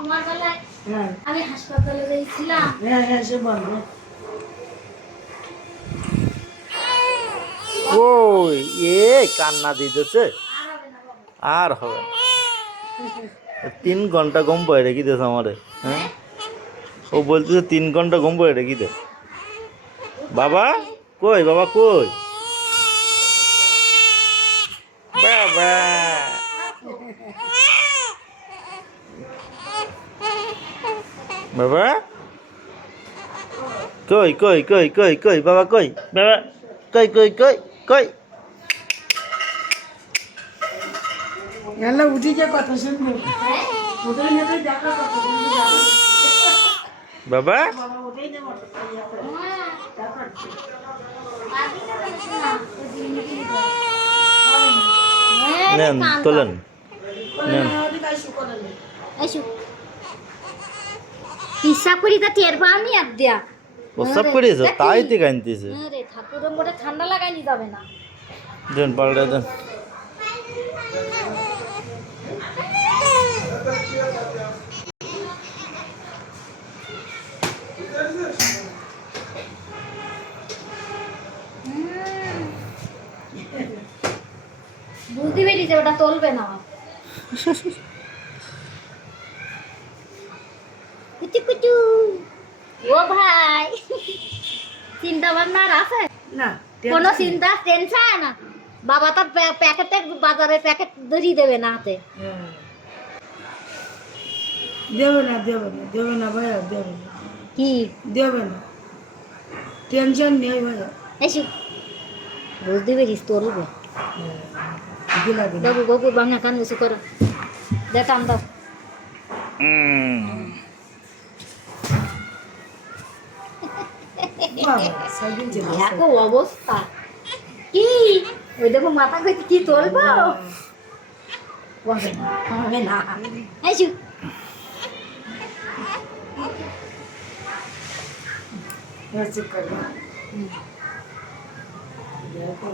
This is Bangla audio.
আমার বেলায় হ্যাঁ আমি হাসপাতালে গিয়েছিলাম। হ্যাঁ হ্যাঁ সে বলবে। ওই কান্না দিতেছে। আর হবে না বাবা। আর হবে না। 3 ঘন্টা ঘুম পায় রেখে দিয়েছে আমারে। হ্যাঁ ও বলতেছে 3 ঘন্টা ঘুম পায় রেখে দে। বাবা কই, বাবা কই, বাবা বাবা কই কই কই কই কই বাবা কই, বাবা কই কই কই কই। এলা উঠি যে কথা শুনবো, ওটাই না দেখা কথা শুনবো যাবে। বাবা বাবা ওটাই না মতো বাদিকে বলিস না, ওই দিনই দিনই বল। হবে না। এই নেন কান্দা। তোলেন নেন। এসো। হিসাব করি তা টের পাওনি আর দেয়া। প্রস্রাব করিয়েছো তাই থেকে আনতেছে। রে ঠাকুরের মোটে ঠান্ডা লাগাইনি যাবে না। দেন পাল্টে দেন। বুঝতে পেরেছি ওটা চলবে না। কুচু কুচু। ও ভাই চিন্তা ভাবনা আর আছে? না কোনো চিন্তা টেনশন? বাবা তো প্যাকেটে বাজারে প্যাকেট ধরিয়ে দেবে না হাতে। দেবে না দেবে না দেবে না ভাইয়া দেবে না কি দেবে না, টেনশন নেই ভাইয়া। এসো। বুঝতে পেরেছিস চলবে। দিলা দিলা বাবু বাবু বাংলা কান উঁচু করো। দে টান দাও। বাবা সাইকেল চলে দেখো অবস্থা কি, ওই দেখো মাথা কইতে কি চলবো। হবে না হবে না। এসো। চুপ করে দেখো।